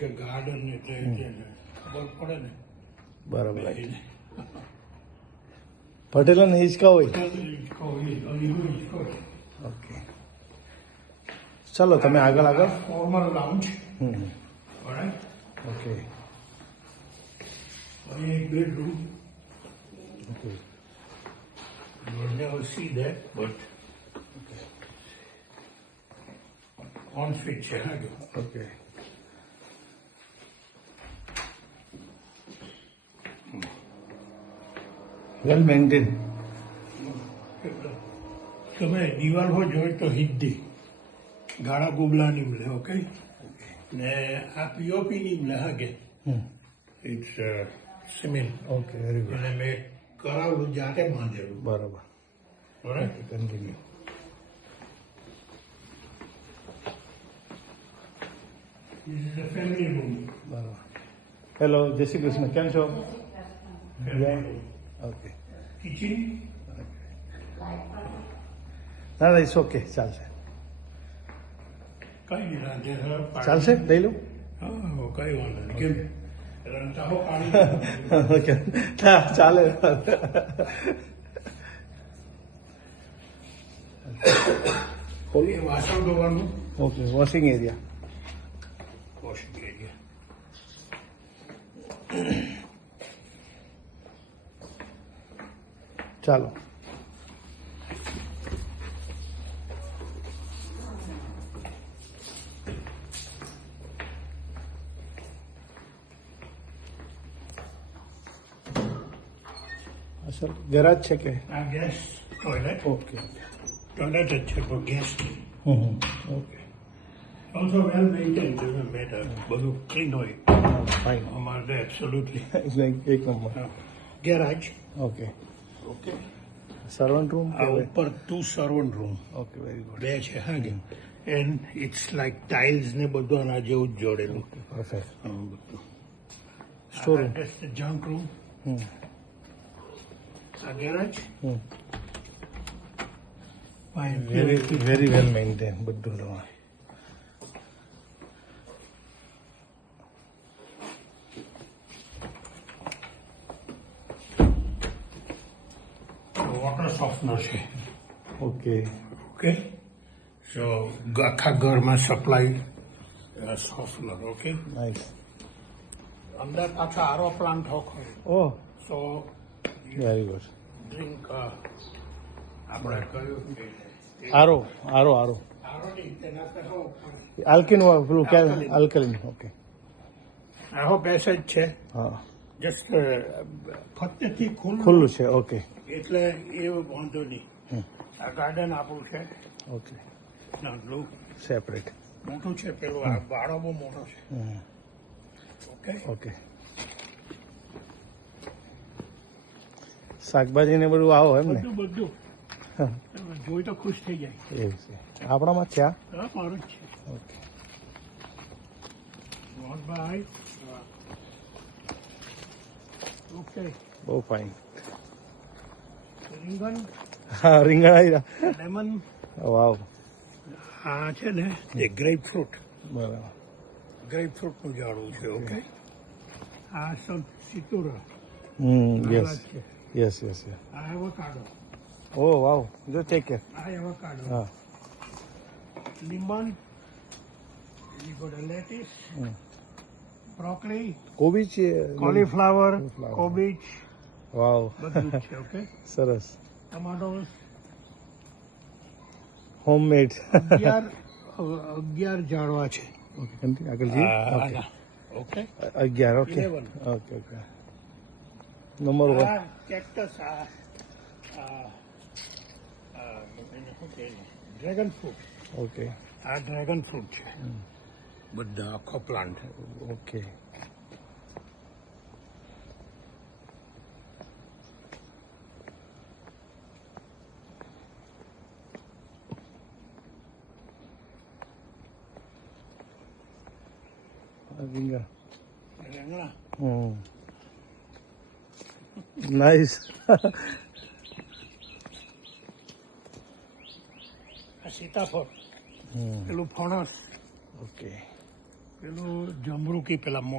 Just garden ને ખબર પડે ને? બરાબર પટેલા ને હિંચકા હોય ઓકે. ચાલો તમે આગળ આગળ. Formal lounge okay. અહીં એક bedroom okay. You will never see that, but on fit છે હા જો. Okay well maintain. તમે દિવાલ હો જોઈ તો હિન્દી ગાળા ગુબલાની મળે ઓકે? ને આ પીઓપી ની મળે હા કે? It's cement okay very good અને મેં કરાવેલું જાતે બાંધેલું. બરાબર. બરાબર. કન્ટિન્યુ હેલો જય શ્રી કૃષ્ણ. કેમ છો? ઓકે Kitchen, ના ના ઇટ્સ ઓકે ચાલશે કઈ નહીં રાંધે ચાલશે લઈ લઉં હા કઈ વાંધો નહીં કેમ ચાલે okay washing area washing area ચાલો. અસલ ગેરાજ છે કે? આ ગેસ ટોયલેટ ઓકે. ટોયલેટ જ છે પણ guess hmm okay. Also well maintain matter બધું ક્લીન હોય. ફાઇન અમારે એબ્સોલ્યુટલી એક number. Garage. Okay. Okay servant room આ ઉપર two servant room okay very good બે છે હા કે એન્ડ ઇટ્સ લાઈક ટાઇલ્સ ને બધું આના જેવું જ જોડેલું. બધું. જંક રૂમ આ garage very very well maintain બધું તમારે વોટર સોફ્ટનર છે. ઓકે ઓકે સો આખા ઘરમાં સપ્લાય સોફ્ટનર ઓકે નાઇસ અંદર પાછા આરો પ્લાન્ટ હોય. Oh so very good drink આપણે કહ્યું કે આરો આરો આરો આલ્કિન પેલું ક્યાં આલ્કલિન ઓકે આહો પેસેજ છે. હા. જસ્ટ ફતેથી ખુલ્લું. ખુલ્લું છે ઓકે. એટલે એ વાંધો નહીં. આ ગાર્ડન આપણું છે. ઓકે. નાનું. સેપરેટ મોટું છે પેલું આ બાળો બહુ મોટો છે. ઓકે? ઓકે. શાકભાજી ને બધું આવો એમ ને? બધું જોઈ તો ખુશ થઈ જાય. એવું છે. આપણામાં છે આ? મારું છે. ઓકે. મોહનભાઈ ઓકે બહુ ફાઇન રીંગણ હા રીંગણ આવી રહ્યા લેમન વાવ આ છે ને એ ગ્રેપ ફ્રૂટ બરાબર ગ્રેપ ફ્રૂટનું ઝાડવું છે ઓકે આ સબ સિતુરા હમ યસ નાના છે યસ યસ યસ આ એવોકાડો ઓ વાવ જો ટેક કેર આ એવોકાડો હા લીંબન you got a lettuce. Hmm. Broccoli કોબી છે cauliflower Cauliflower. કોબીજ વાવ બધું જ છે ઓકે સરસ ટમાટોસ હોમમેડ અગિયાર અગિયાર ઝાડવા છે ઓકે કન્ટિન્યુ આગળ જઈએ ઓકે આના. ઓકે અગિયાર okay Eleven. Okay okay number one આ કેક્ટસ આ આ આ એને શું કહે ડ્રેગન ફ્રૂટ ઓકે આ ડ્રેગન ફ્રૂટ છે with uh, the copland. Okay. Oh. Nice. A sitafor. Mm. Luponos. Okay. પેલું જમરૂકી પેલા મોટા